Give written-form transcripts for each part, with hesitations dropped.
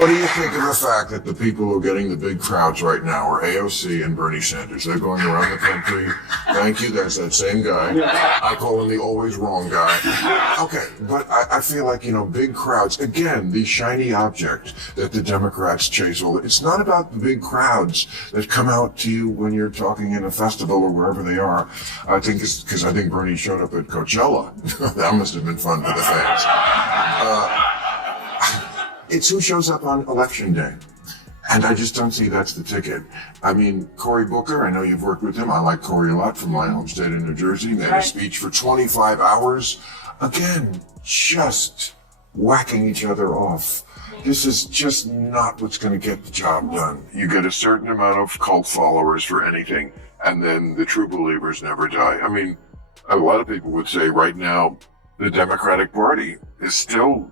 What do you think of the fact that the people who are getting the big crowds right now are AOC and Bernie Sanders? They're going around the country. Thank you, that's that same guy. I call him the always wrong guy. Okay, but I feel like, big crowds, again, the shiny object that the Democrats chase. It's not about the big crowds that come out to you when you're talking in a festival or wherever they are. I think it's because I think Bernie showed up at Coachella. That must have been fun for the fans. It's who shows up on election day. And I just don't see that's the ticket. I mean, Cory Booker, I know you've worked with him. I like Cory a lot from my home state in New Jersey. Made a speech for 25 hours. Again, just whacking each other off. This is just not what's going to get the job done. You get a certain amount of cult followers for anything, and then the true believers never die. I mean, a lot of people would say right now, the Democratic Party is still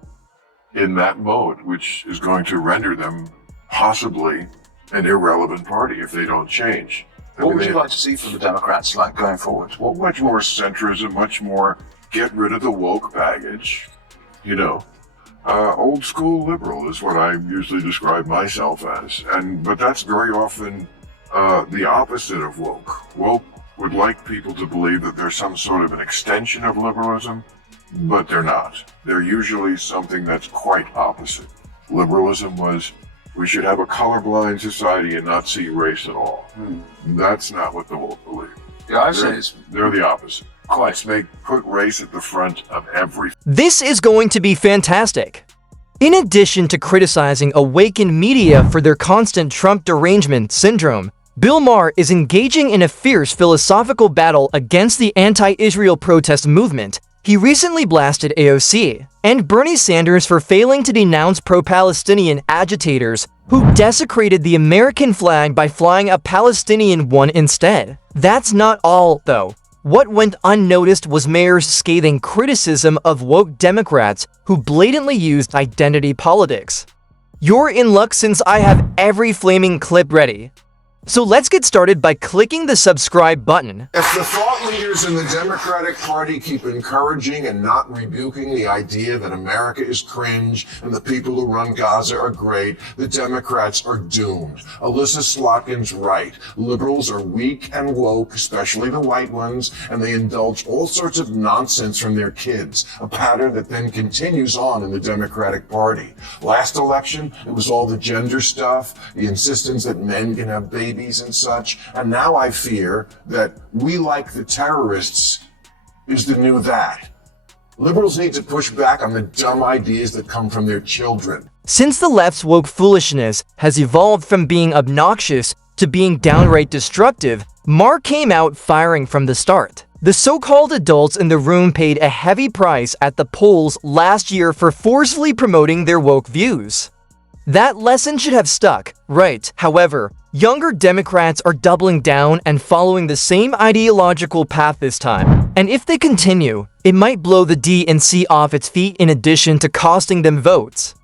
in that mode, which is going to render them possibly an irrelevant party if they don't change. What would you like to see from the Democrats going forward? Well, much more centrism, much more get rid of the woke baggage. Old school liberal is what I usually describe myself as. But that's very often the opposite of woke. Woke would like people to believe that there's some sort of an extension of liberalism, but they're not. They're usually something that's quite opposite. Liberalism was, we should have a colorblind society and not see race at all. That's not what the woke believe. Yeah, they're the opposite. Put race at the front of everything. This is going to be fantastic. In addition to criticizing awakened media for their constant Trump derangement syndrome, Bill Maher is engaging in a fierce philosophical battle against the anti-Israel protest movement. He recently blasted AOC and Bernie Sanders for failing to denounce pro-Palestinian agitators who desecrated the American flag by flying a Palestinian one instead. That's not all, though. What went unnoticed was Maher's scathing criticism of woke Democrats who blatantly used identity politics. You're in luck since I have every flaming clip ready. So let's get started by clicking the subscribe button. If the thought leaders in the Democratic Party keep encouraging and not rebuking the idea that America is cringe and the people who run Gaza are great, the Democrats are doomed. Alyssa Slotkin's right. Liberals are weak and woke, especially the white ones, and they indulge all sorts of nonsense from their kids, a pattern that then continues on in the Democratic Party. Last election, it was all the gender stuff, the insistence that men can have babies and such, and now I fear that we like the terrorists is the new that. Liberals need to push back on the dumb ideas that come from their children. Since the left's woke foolishness has evolved from being obnoxious to being downright destructive, Maher came out firing from the start. The so-called adults in the room paid a heavy price at the polls last year for forcefully promoting their woke views. That lesson should have stuck, right? However, younger Democrats are doubling down and following the same ideological path this time. And if they continue, it might blow the DNC off its feet in addition to costing them votes.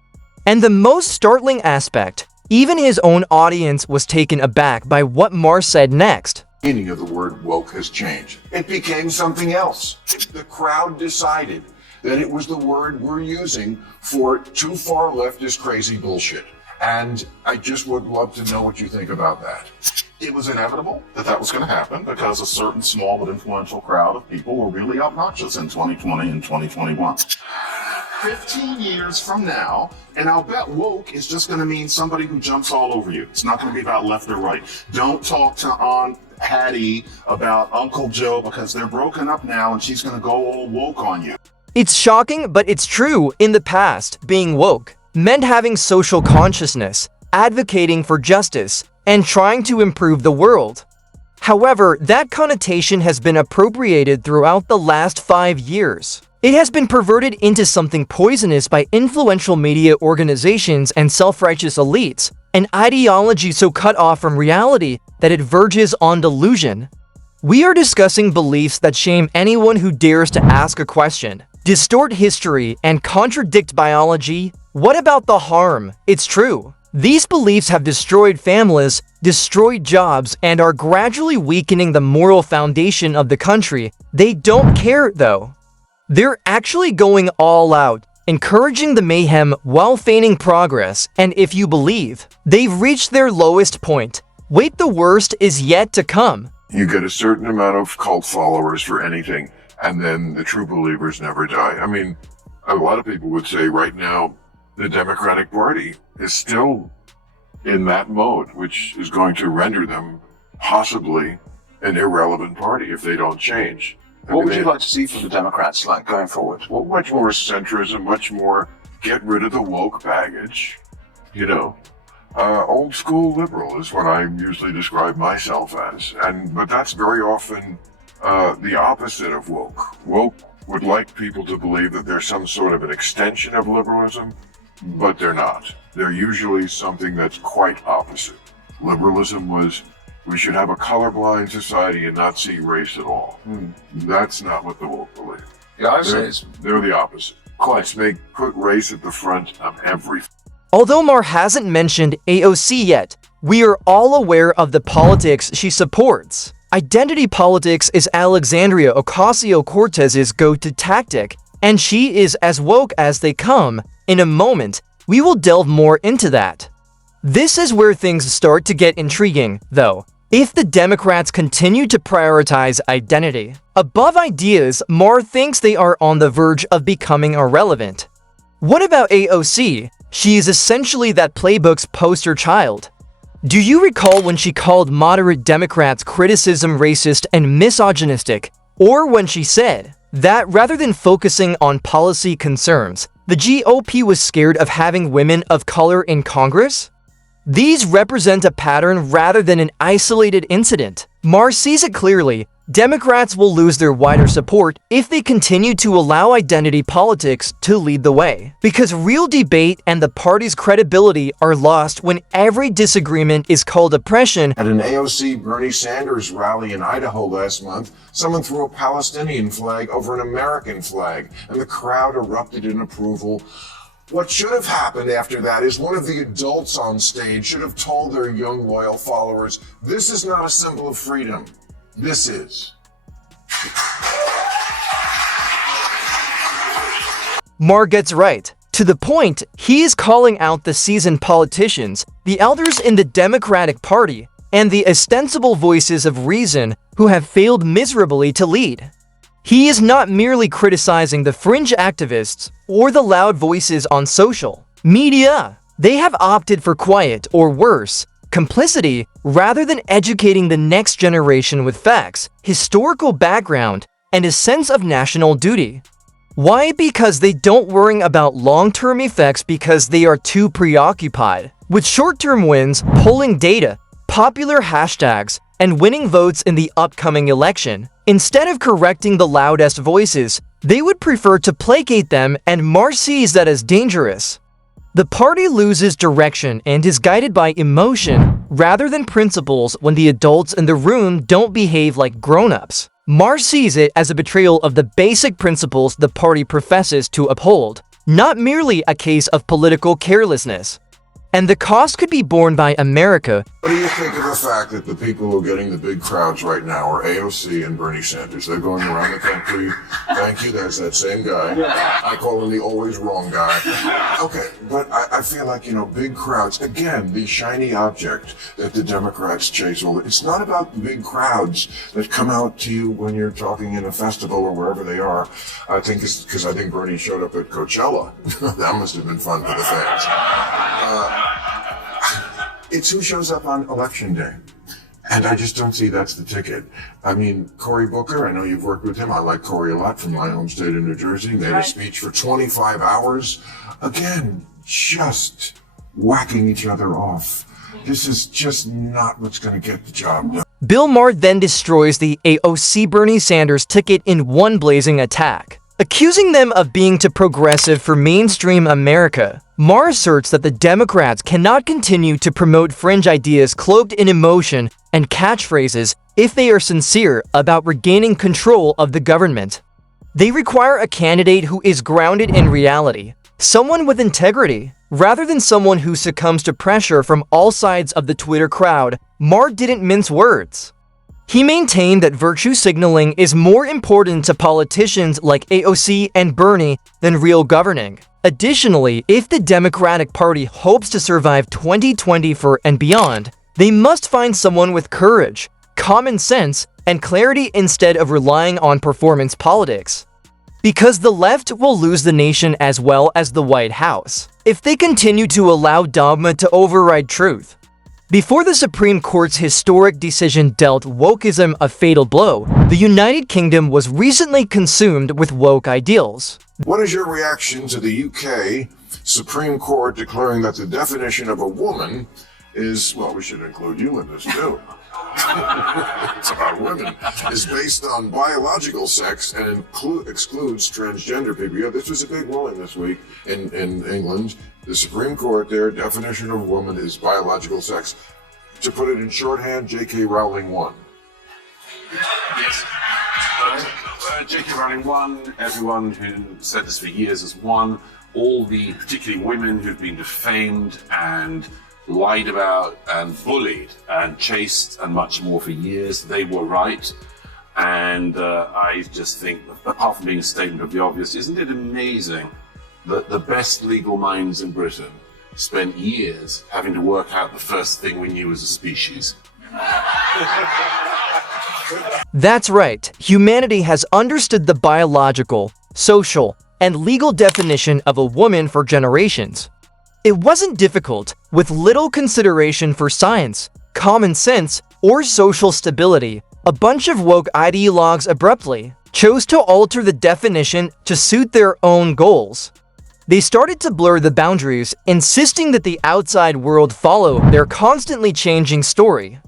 And the most startling aspect, even his own audience was taken aback by what Maher said next. The meaning of the word woke has changed. It became something else. The crowd decided that it was the word we're using for too far leftist crazy bullshit. And I just would love to know what you think about that. It was inevitable that was going to happen because a certain small but influential crowd of people were really obnoxious in 2020 and 2021. 15 years from now, and I'll bet woke is just going to mean somebody who jumps all over you. It's not going to be about left or right. Don't talk to Aunt Hattie about Uncle Joe because they're broken up now and she's going to go all woke on you. It's shocking, but it's true. In the past, being woke meant having social consciousness, advocating for justice, and trying to improve the world. However, that connotation has been appropriated throughout the last 5 years. It has been perverted into something poisonous by influential media organizations and self-righteous elites, an ideology so cut off from reality that it verges on delusion. We are discussing beliefs that shame anyone who dares to ask a question, distort history, and contradict biology. What about the harm? It's true. These beliefs have destroyed families, destroyed jobs, and are gradually weakening the moral foundation of the country. They don't care, though. They're actually going all out, encouraging the mayhem while feigning progress, and if you believe they've reached their lowest point, wait, the worst is yet to come. You get a certain amount of cult followers for anything, and then the true believers never die. I mean, a lot of people would say right now, the Democratic Party is still in that mode, which is going to render them possibly an irrelevant party if they don't change. What would you like to see from the Democrats, like, going forward? Well, much more centrism, much more get rid of the woke baggage, you know. Old school liberal is what I usually describe myself as, but that's very often the opposite of woke. Woke would like people to believe that they're some sort of an extension of liberalism, but they're not. They're usually something that's quite opposite. Liberalism was, we should have a colorblind society and not see race at all. That's not what the woke believe. Yeah, I say it's They're the opposite. Let's put race at the front of everything. Although Maher hasn't mentioned AOC yet, we are all aware of the politics she supports. Identity politics is Alexandria Ocasio-Cortez's go-to tactic, and she is as woke as they come. In a moment, we will delve more into that. This is where things start to get intriguing, though. If the Democrats continue to prioritize identity above ideas, Maher thinks they are on the verge of becoming irrelevant. What about AOC? She is essentially that playbook's poster child. Do you recall when she called moderate Democrats' criticism racist and misogynistic, or when she said that rather than focusing on policy concerns, the GOP was scared of having women of color in Congress? These represent a pattern rather than an isolated incident. Maher sees it clearly. Democrats will lose their wider support if they continue to allow identity politics to lead the way, because real debate and the party's credibility are lost when every disagreement is called oppression. At an AOC Bernie Sanders rally in Idaho last month, someone threw a Palestinian flag over an American flag, and the crowd erupted in approval. What should have happened after that is one of the adults on stage should have told their young loyal followers, this is not a symbol of freedom. This is. Maher gets right. To the point, he is calling out the seasoned politicians, the elders in the Democratic Party, and the ostensible voices of reason who have failed miserably to lead. He is not merely criticizing the fringe activists or the loud voices on social media. They have opted for quiet, or worse, complicity, rather than educating the next generation with facts, historical background, and a sense of national duty. Why? Because they don't worry about long-term effects because they are too preoccupied with short-term wins, polling data, popular hashtags, and winning votes in the upcoming election. Instead of correcting the loudest voices, they would prefer to placate them, and Maher sees that as dangerous. The party loses direction and is guided by emotion rather than principles when the adults in the room don't behave like grown-ups. Maher sees it as a betrayal of the basic principles the party professes to uphold, not merely a case of political carelessness. And the cost could be borne by America. What do you think of the fact that the people who are getting the big crowds right now are AOC and Bernie Sanders? They're going around the country. Thank you, there's that same guy. I call him the always wrong guy. Okay, but I feel like, big crowds, again, the shiny object that the Democrats chase over. It's not about the big crowds that come out to you when you're talking in a festival or wherever they are. I think it's because I think Bernie showed up at Coachella. That must have been fun for the fans. It's who shows up on election day. And I just don't see that's the ticket. I mean, Cory Booker, I know you've worked with him. I like Cory a lot from my home state of New Jersey. Made a speech for 25 hours. Again, just whacking each other off. This is just not what's going to get the job done. Bill Maher then destroys the AOC Bernie Sanders ticket in one blazing attack. Accusing them of being too progressive for mainstream America, Maher asserts that the Democrats cannot continue to promote fringe ideas cloaked in emotion and catchphrases if they are sincere about regaining control of the government. They require a candidate who is grounded in reality, someone with integrity, rather than someone who succumbs to pressure from all sides of the Twitter crowd. Maher didn't mince words. He maintained that virtue signaling is more important to politicians like AOC and Bernie than real governing. Additionally, if the Democratic Party hopes to survive 2024 and beyond, they must find someone with courage, common sense, and clarity instead of relying on performance politics. Because the left will lose the nation as well as the White House if they continue to allow dogma to override truth. Before the Supreme Court's historic decision dealt wokeism a fatal blow, the United Kingdom was recently consumed with woke ideals. What is your reaction to the UK Supreme Court declaring that the definition of a woman is, well, we should include you in this too. It's about women, is based on biological sex and excludes transgender people. Yeah, this was a big ruling this week in England. The Supreme Court, their definition of woman is biological sex. To put it in shorthand, J.K. Rowling won. Yes. J.K. Rowling won. Everyone who said this for years has won. All the, particularly women who've been defamed and lied about and bullied and chased and much more for years, they were right. And I just think, apart from being a statement of the obvious, isn't it amazing that the best legal minds in Britain spent years having to work out the first thing we knew as a species? That's right, humanity has understood the biological, social, and legal definition of a woman for generations. It wasn't difficult, with little consideration for science, common sense, or social stability. A bunch of woke ideologues abruptly chose to alter the definition to suit their own goals. They started to blur the boundaries, insisting that the outside world follow their constantly changing story.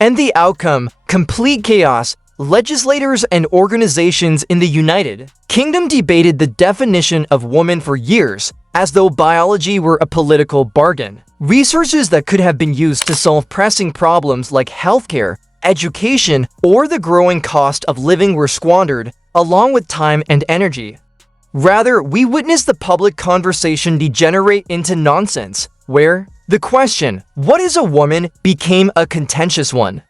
And the outcome, complete chaos. Legislators and organizations in the United Kingdom debated the definition of woman for years, as though biology were a political bargain. Resources that could have been used to solve pressing problems like healthcare, education, or the growing cost of living were squandered, along with time and energy. Rather, we witnessed the public conversation degenerate into nonsense, where the question, "What is a woman?" became a contentious one.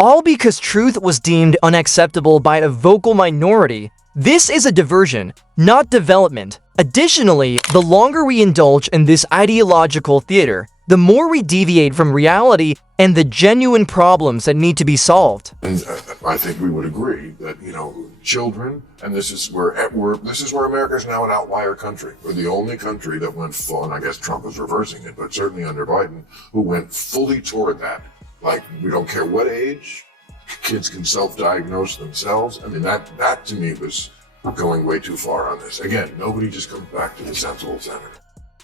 All because truth was deemed unacceptable by a vocal minority. This is a diversion, not development. Additionally, the longer we indulge in this ideological theater, the more we deviate from reality and the genuine problems that need to be solved. And I think we would agree that, children, and this is where America is now an outlier country. We're the only country that went full, and I guess Trump is reversing it, but certainly under Biden, who went fully toward that. Like, we don't care what age, kids can self-diagnose themselves. I mean, that to me was going way too far on this. Again, nobody just comes back to the sensible center.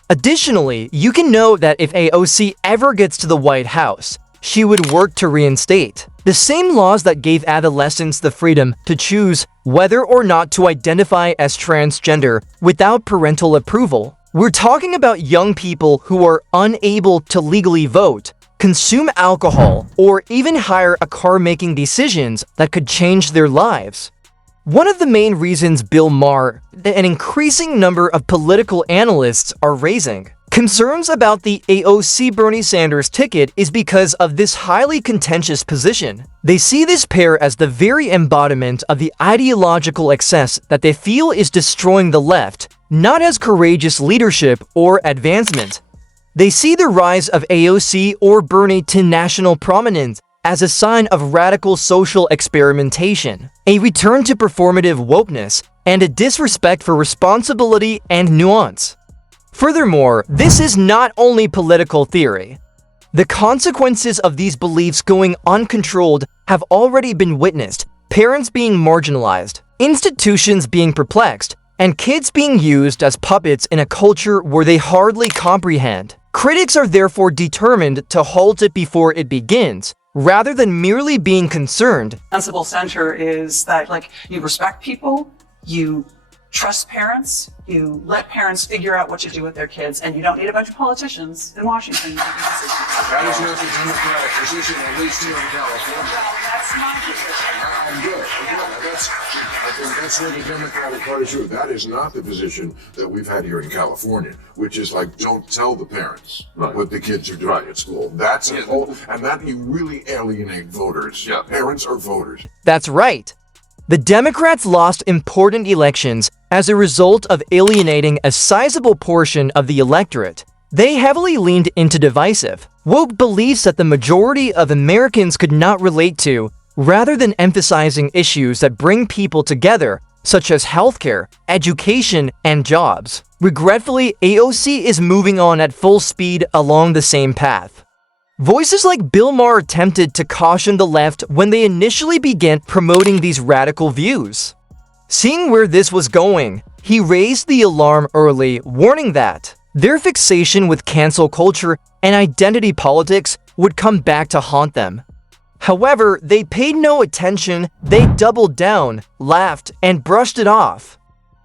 Additionally, you can know that if AOC ever gets to the White House, she would work to reinstate the same laws that gave adolescents the freedom to choose whether or not to identify as transgender without parental approval. We're talking about young people who are unable to legally vote, consume alcohol, or even hire a car making decisions that could change their lives. One of the main reasons Bill Maher and an increasing number of political analysts are raising concerns about the AOC Bernie Sanders ticket is because of this highly contentious position. They see this pair as the very embodiment of the ideological excess that they feel is destroying the left, not as courageous leadership or advancement. They see the rise of AOC or Bernie to national prominence as a sign of radical social experimentation, a return to performative wokeness, and a disrespect for responsibility and nuance. Furthermore, this is not only political theory. The consequences of these beliefs going uncontrolled have already been witnessed, parents being marginalized, institutions being perplexed, and kids being used as puppets in a culture where they hardly comprehend. Critics are therefore determined to halt it before it begins, rather than merely being concerned. Sensible center is that, you respect people, you trust parents, you let parents figure out what to do with their kids, and you don't need a bunch of politicians in Washington. That is not the Democratic position, at least here in California. That's my position. I'm good. I think that's where the Democratic Party should. That is not the position that we've had here in California, which is like, don't tell the parents what the kids are doing at school. That's a whole, and that you really alienate voters. Yeah. Parents are voters. That's right. The Democrats lost important elections as a result of alienating a sizable portion of the electorate. They heavily leaned into divisive, woke beliefs that the majority of Americans could not relate to, rather than emphasizing issues that bring people together, such as healthcare, education, and jobs. Regretfully, AOC is moving on at full speed along the same path. Voices like Bill Maher attempted to caution the left when they initially began promoting these radical views. Seeing where this was going, he raised the alarm early, warning that their fixation with cancel culture and identity politics would come back to haunt them. However, they paid no attention, they doubled down, laughed, and brushed it off.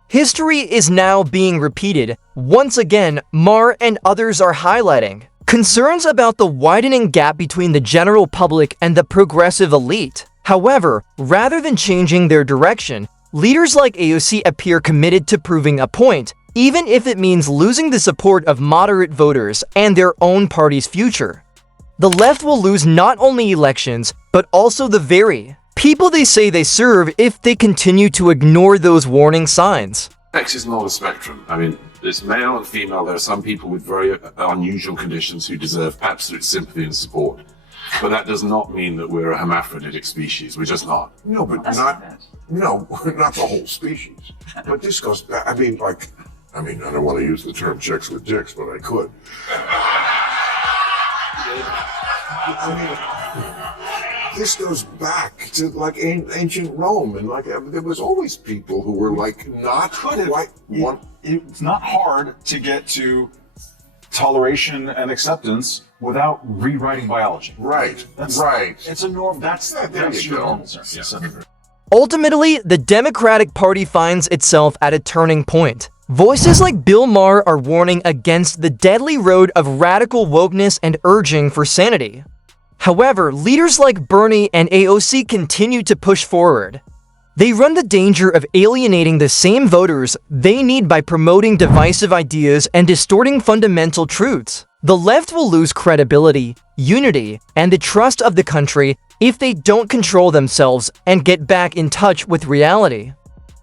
History is now being repeated. Once again, Maher and others are highlighting concerns about the widening gap between the general public and the progressive elite. However, rather than changing their direction, leaders like AOC appear committed to proving a point, even if it means losing the support of moderate voters and their own party's future. The left will lose not only elections, but also the very people they say they serve if they continue to ignore those warning signs. Sex is not a spectrum. I mean, it's male and female. There are some people with very unusual conditions who deserve absolute sympathy and support. But that does not mean that we're a hermaphroditic species. We're just not. No, but not the whole species. But this goes back, I don't want to use the term chicks with dicks, but I could. This goes back to like ancient Rome, and like there was always people who were like not quite one. It's not hard to get to toleration and acceptance without rewriting biology. Right. It's a norm. That's you your go. normal sense. Ultimately, the Democratic Party finds itself at a turning point. Voices like Bill Maher are warning against the deadly road of radical wokeness and urging for sanity. However, leaders like Bernie and AOC continue to push forward. They run the danger of alienating the same voters they need by promoting divisive ideas and distorting fundamental truths. The left will lose credibility, unity, and the trust of the country if they don't control themselves and get back in touch with reality.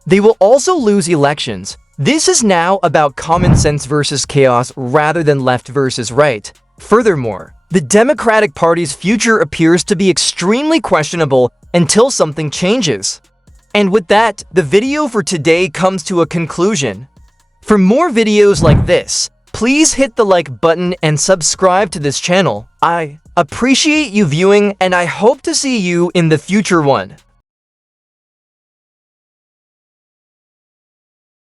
They will also lose elections. This is now about common sense versus chaos rather than left versus right. Furthermore, the Democratic Party's future appears to be extremely questionable until something changes. And with that, the video for today comes to a conclusion. For more videos like this, please hit the like button and subscribe to this channel. I appreciate you viewing, and I hope to see you in the future one.